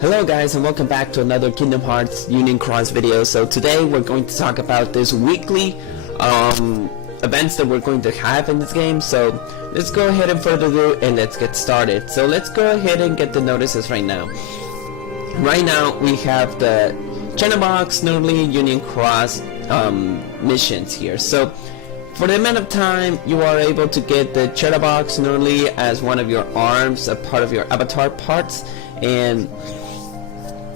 Hello guys, and welcome back to another Kingdom Hearts Union Cross video. So today we're going to talk about this weekly events that we're going to have in this game. So let's go ahead and further ado and let's get started. So let's go ahead and get the notices right now. Right now we have the Terra-Box, normally Union Cross missions here. So for the amount of time you are able to get the Terra-Box normally as one of your arms, a part of your avatar parts, and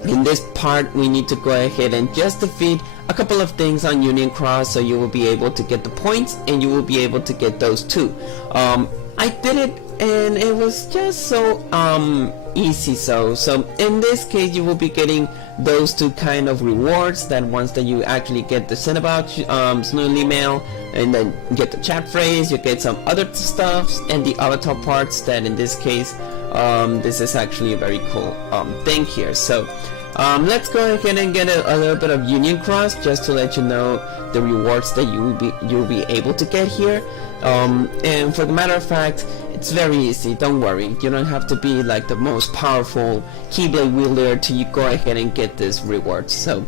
in this part we need to go ahead and just defeat a couple of things on Union Cross, so you will be able to get the points and you will be able to get those too. I did it and it was just so easy. So in this case you will be getting those two kind of rewards, that once that you actually get the Terra-Box Snowly mail and then get the chat phrase, you get some other stuffs and the avatar parts, that in this case this is actually a very cool thing here. So let's go ahead and get a little bit of Union Cross just to let you know the rewards that you'll be able to get here. And for the matter of fact, it's very easy, don't worry. You don't have to be like the most powerful Keyblade wielder to go ahead and get this reward. So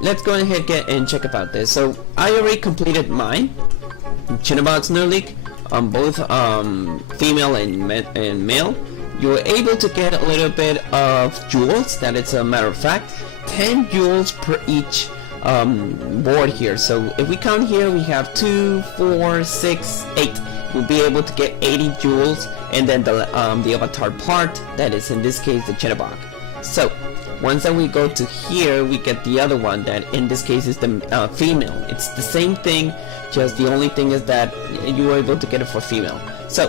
let's go ahead and check about this. So I already completed mine, Terra-Box Nerlik, on both female and male. You're able to get a little bit of jewels, that it's a matter of fact 10 jewels per each board here. So if we count here, we have 2, 4, 6, 8. We'll be able to get 80 jewels, and then the avatar part, that is in this case the Terra-Box. So once that we go to here, we get the other one, that in this case is the female. It's the same thing, just the only thing is that you are able to get it for female. So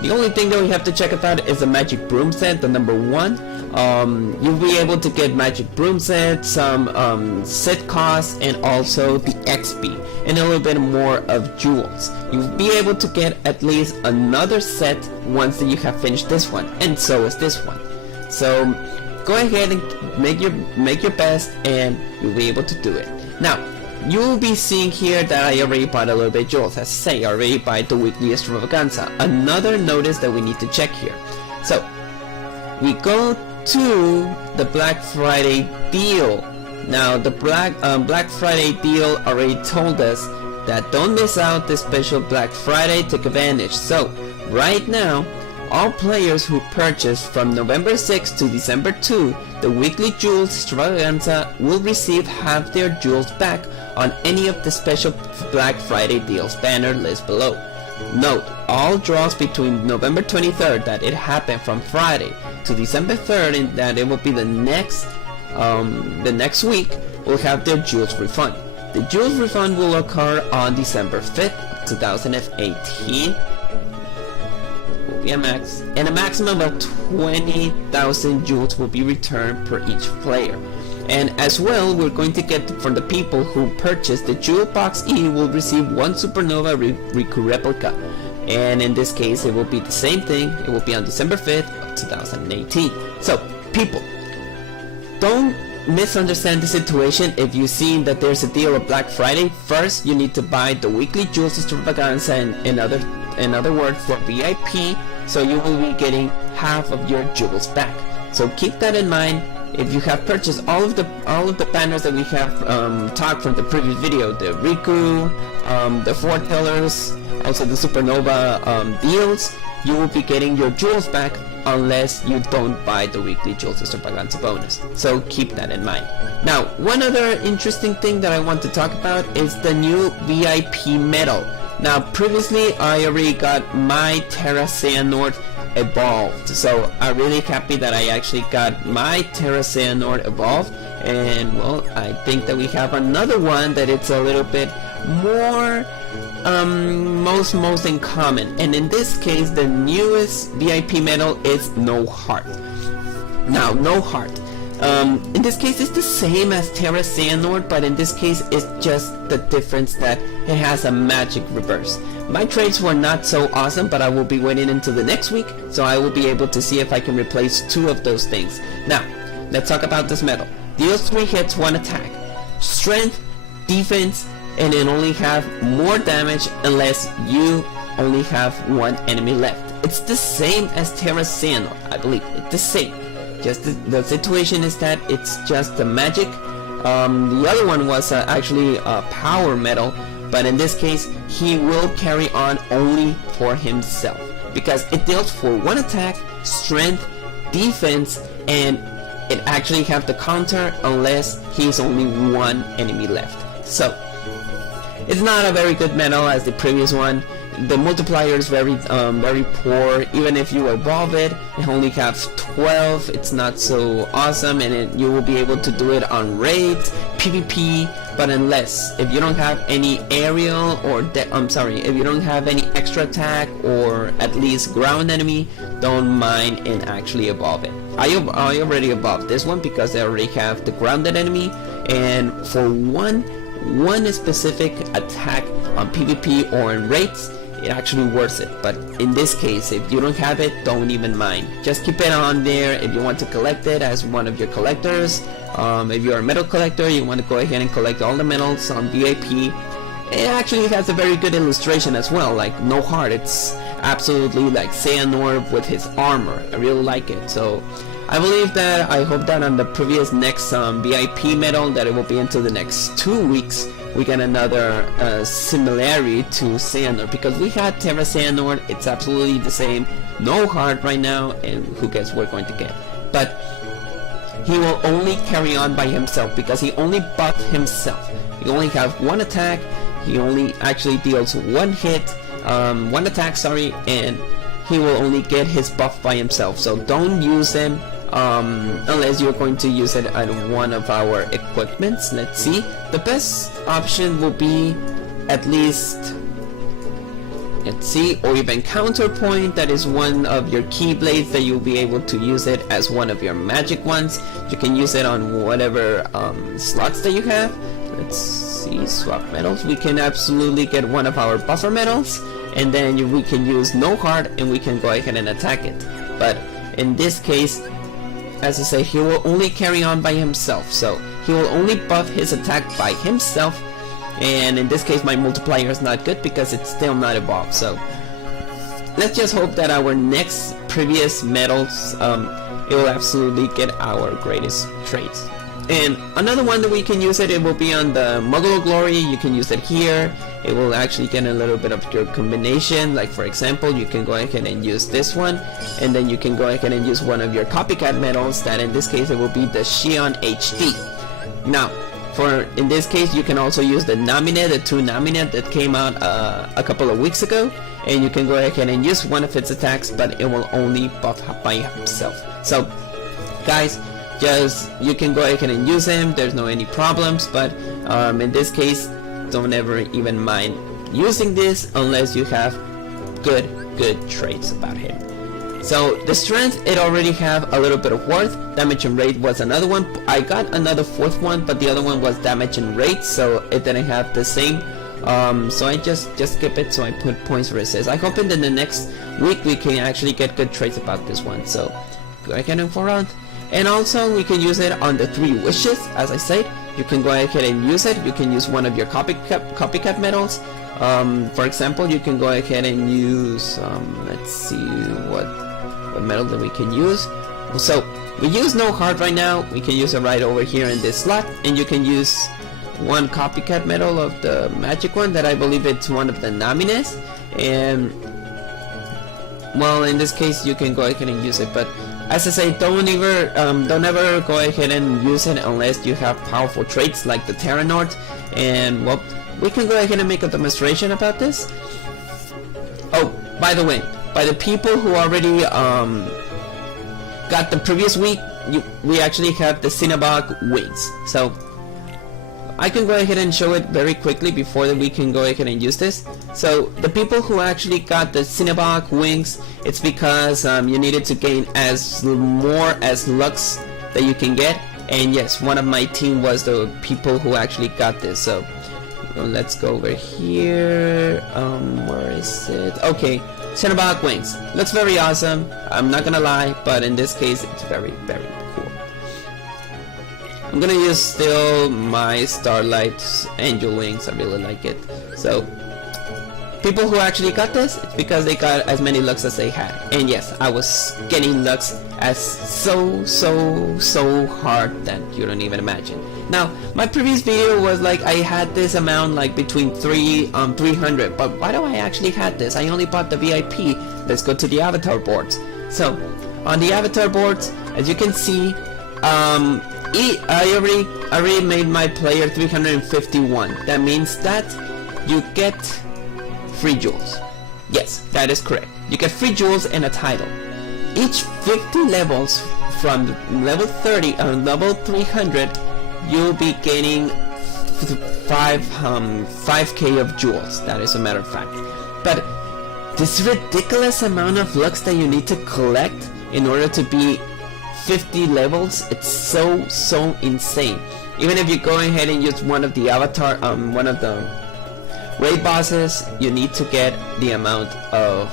the only thing that we have to check about is the magic broom set, the number 1. You'll be able to get magic broom set, some set costs, and also the XP, and a little bit more of jewels. You'll be able to get at least another set once that you have finished this one, and so is this one. So go ahead and make your best, and you'll be able to do it. Now you'll be seeing here that I already bought a little bit of jewels. As I say, I already bought the weekly extravaganza. Another notice that we need to check here. So we go to the Black Friday deal. Now the Black Friday deal already told us that don't miss out the special Black Friday, take advantage. So right now, all players who purchase from November 6 to December 2 the weekly jewels extravaganza will receive half their jewels back on any of the special Black Friday deals banner list below. Note, all draws between November 23rd, that it happened from Friday, to December 3rd, and that it will be the next week, will have their jewels refund. The jewels refund will occur on December 5th, 2018. Will be a max, and a maximum of 20,000 jewels will be returned per each player. And as well, we're going to get from the people who purchase the Jewel Box E will receive 1 Supernova Riku replica. And in this case, it will be the same thing. It will be on December 5th of 2018. So, people, don't misunderstand the situation. If you've seen that there's a deal of Black Friday, first you need to buy the weekly jewels extravaganza, and in other words, for VIP, so you will be getting half of your jewels back. So keep that in mind. If you have purchased all of the banners that we have talked from the previous video, the Riku, the foretellers, also the Supernova deals, you will be getting your jewels back unless you don't buy the weekly jewels extravaganza bonus. So keep that in mind. Now, one other interesting thing that I want to talk about is the new VIP medal. Now, previously I already got my Terra-Xehanort evolved, so I'm really happy that I actually got my Terra-Xehanort evolved. And well, I think that we have another one that it's a little bit more most in common, and in this case the newest VIP medal is No Heart. Now, No Heart, in this case it's the same as Terra-Xehanort, but in this case it's just the difference that it has a magic reverse. My trades were not so awesome, but I will be waiting until the next week, so I will be able to see if I can replace 2 of those things. Now, let's talk about this medal. Deals 3 hits, 1 attack, strength, defense, and it only have more damage unless you only have 1 enemy left. It's the same as Terra-Xehanort, I believe. It's the same. Just the situation is that it's just the magic. The other one was actually a power medal, but in this case he will carry on only for himself because it deals for 1 attack, strength, defense, and it actually have the counter unless he's only 1 enemy left. So it's not a very good medal as the previous one. The multiplier is very poor. Even if you evolve it, it only has 12. It's not so awesome, and you will be able to do it on raids, PvP, but unless if you don't have any aerial or if you don't have any extra attack or at least ground enemy, don't mind and actually evolve it. I already evolved this one because I already have the grounded enemy, and for one specific attack on PvP or in raids, it actually worth it. But in this case, if you don't have it, don't even mind. Just keep it on there if you want to collect it as one of your collectors. If you're a medal collector, you want to go ahead and collect all the medals on VIP. It actually has a very good illustration as well, like no heart. It's absolutely like Xehanort with his armor. I really like it. So I believe that, I hope that on the previous next VIP medal, that it will be until the next 2 weeks, we get another similarity to Xehanort, because we had Terra-Xehanort, it's absolutely the same, no heart right now, and who guess we're going to get. But he will only carry on by himself because he only buffed himself. He only has 1 attack, he only actually deals 1 hit, 1 attack, sorry, and he will only get his buff by himself. So don't use him unless you're going to use it on one of our equipments. Let's see, the best option will be at least, let's see, or even counterpoint. That is one of your keyblades that you'll be able to use it as one of your magic ones. You can use it on whatever slots that you have. Let's see, swap medals. We can absolutely get one of our buffer medals, and then we can use no heart and we can go ahead and attack it. But in this case, as I say, he will only carry on by himself, so he will only buff his attack by himself. And in this case my multiplier is not good because it's still not evolved. So let's just hope that our next previous medals it will absolutely get our greatest traits. And another one that we can use it will be on the Muggle Glory. You can use it here. It will actually get a little bit of your combination. Like for example, you can go ahead and use this one, and then you can go ahead and use one of your copycat medals, that in this case it will be the Shion HD. Now in this case you can also use the Namine, the 2 Namine that came out a couple of weeks ago, and you can go ahead and use one of its attacks, but it will only buff by himself. So guys, you can go ahead and use him, there's no any problems. But in this case, don't ever even mind using this unless you have good traits about him. So the strength, it already have a little bit of worth. Damage and rate was another one. I got another 4th one, but the other one was damage and rate, so it didn't have the same. So I just skip it, so I put points resist. I hope in the next week we can actually get good traits about this one. So go ahead and for on. And also we can use it on the 3 wishes. As I said, you can go ahead and use it. You can use one of your copycat medals. For example, you can go ahead and use let's see what medal that we can use. So we use no heart right now. We can use it right over here in this slot, and you can use one copycat medal of the magic one that I believe it's one of the Namines. And well, in this case you can go ahead and use it, but as I say, don't ever go ahead and use it unless you have powerful traits like the Terra-Xehanort. And well, we can go ahead and make a demonstration about this. Oh, by the way, by the people who already got the previous week, we actually have the Cinnabog wings. So I can go ahead and show it very quickly before that we can go ahead and use this. So the people who actually got the Cinnabog wings, it's because you needed to gain as lux that you can get. And yes, one of my team was the people who actually got this. So let's go over here. Where is it? Okay, Cinnabog wings. Looks very awesome, I'm not gonna lie, but in this case it's very cool. I'm gonna use still my Starlight Angel wings. I really like it. So people who actually got this, it's because they got as many lux as they had. And yes, I was getting lux as so hard that you don't even imagine. Now, my previous video was like I had this amount like between 300, but why do I actually had this? I only bought the VIP. Let's go to the avatar boards. So, on the avatar boards, as you can see, I already made my player 351. That means that you get free jewels. Yes, that is correct. You get free jewels and a title. Each 50 levels from level 30 or level 300, you'll be gaining 5k of jewels. That is a matter of fact. But this ridiculous amount of lux that you need to collect in order to be 50 levels, it's so insane. Even if you go ahead and use one of the avatar, one of the raid bosses, you need to get the amount of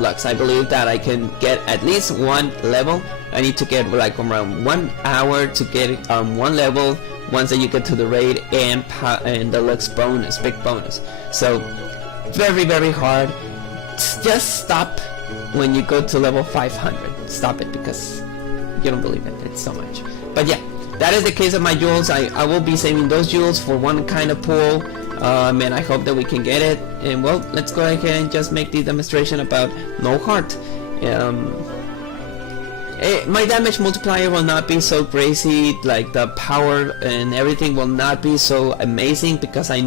lux. I believe that I can get at least one level. I need to get like around 1 hour to get one level once that you get to the raid, and the lux bonus, big bonus. So very hard. Just stop when you go to level 500. Stop it, because you don't believe it. It's so much. But yeah, that is the case of my jewels. I will be saving those jewels for one kind of pool. And I hope that we can get it. And well, let's go ahead and just make the demonstration about no heart. My damage multiplier will not be so crazy, like the power and everything will not be so amazing, because I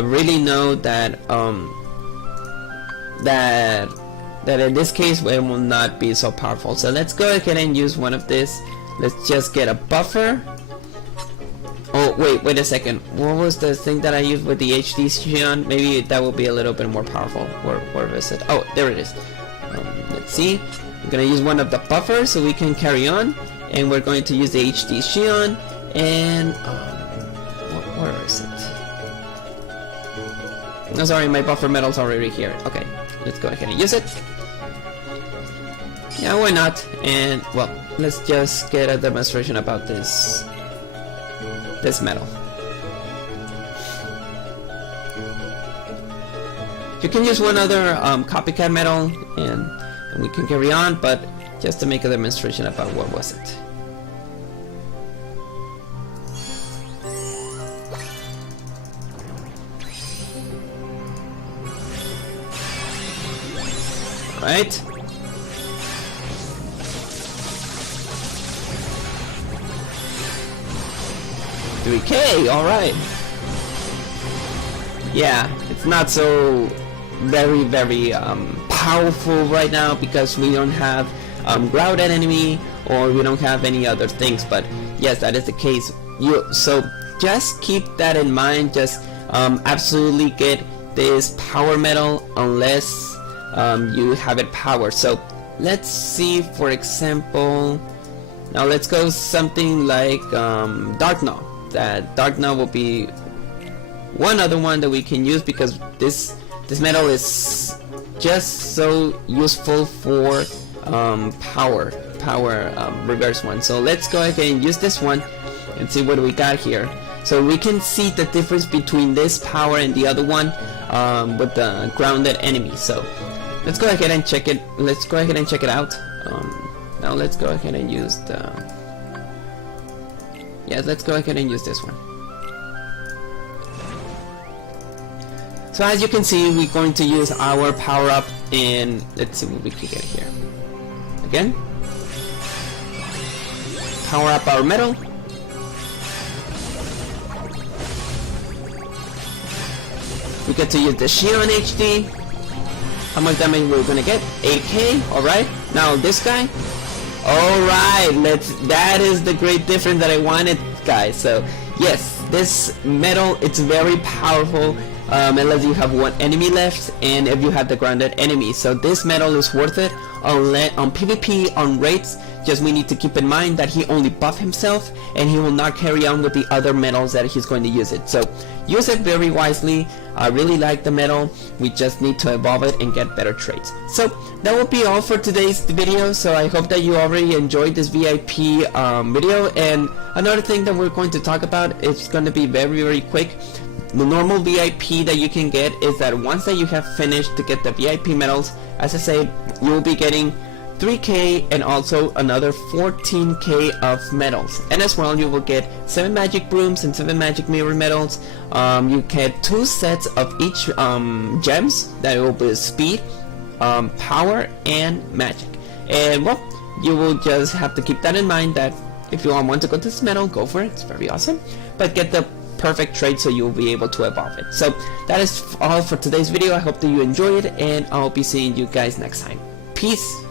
really know that that in this case it will not be so powerful. So let's go ahead and use one of this. Let's just get a buffer. Oh wait a second, what was the thing that I used with the HD Xehanort? Maybe that will be a little bit more powerful. Where is it? Oh, there it is. Let's see, I'm gonna use one of the buffers so we can carry on, and we're going to use the HD Xehanort. And where is it? No, sorry, my buffer metal's already here. Okay, let's go ahead and use it. Yeah, why not? And well, let's just get a demonstration about this metal. You can use one other copycat metal, and we can carry on, but just to make a demonstration about what was it. Right? $3K, alright. Yeah, it's not so very powerful right now, because we don't have grounded enemy, or we don't have any other things. But yes, that is the case. So just keep that in mind. Just absolutely get this power metal unless you have it powered. So let's see, for example, now let's go something like Dark Gnaw. That Dark Gnaw will be one other one that we can use, because this metal is just so useful for power reverse one. So let's go ahead and use this one and see what we got here. So we can see the difference between this power and the other one with the grounded enemy. So let's go ahead and check it. Let's go ahead and check it out. Now let's go ahead and use the. Yeah, let's go ahead and use this one. So as you can see, we're going to use our power up, and let's see what we can get here. Again, power up our metal. We get to use the Xehanort HD. How much damage we're gonna get? 8k. All right. Now this guy. Alright, that is the great difference that I wanted, guys. So yes, this metal, it's very powerful unless you have one enemy left, and if you have the grounded enemy. So this metal is worth it on PvP, on raids. Just we need to keep in mind that he only buff himself, and he will not carry on with the other metals that he's going to use it. So use it very wisely. I really like the metal. We just need to evolve it and get better traits. So that will be all for today's video. So I hope that you already enjoyed this VIP video. And another thing that we're going to talk about, it's going to be very quick. The normal VIP that you can get is that once that you have finished to get the VIP medals, as I said, you will be getting 3k and also another 14k of medals, and as well you will get 7 magic brooms and 7 magic mirror medals. You get 2 sets of each gems that will be speed, power and magic. And well, you will just have to keep that in mind, that if you want to go to this medal, go for it, it's very awesome, but get the perfect trade so you'll be able to evolve it. So that is all for today's video. I hope that you enjoyed, and I'll be seeing you guys next time. Peace.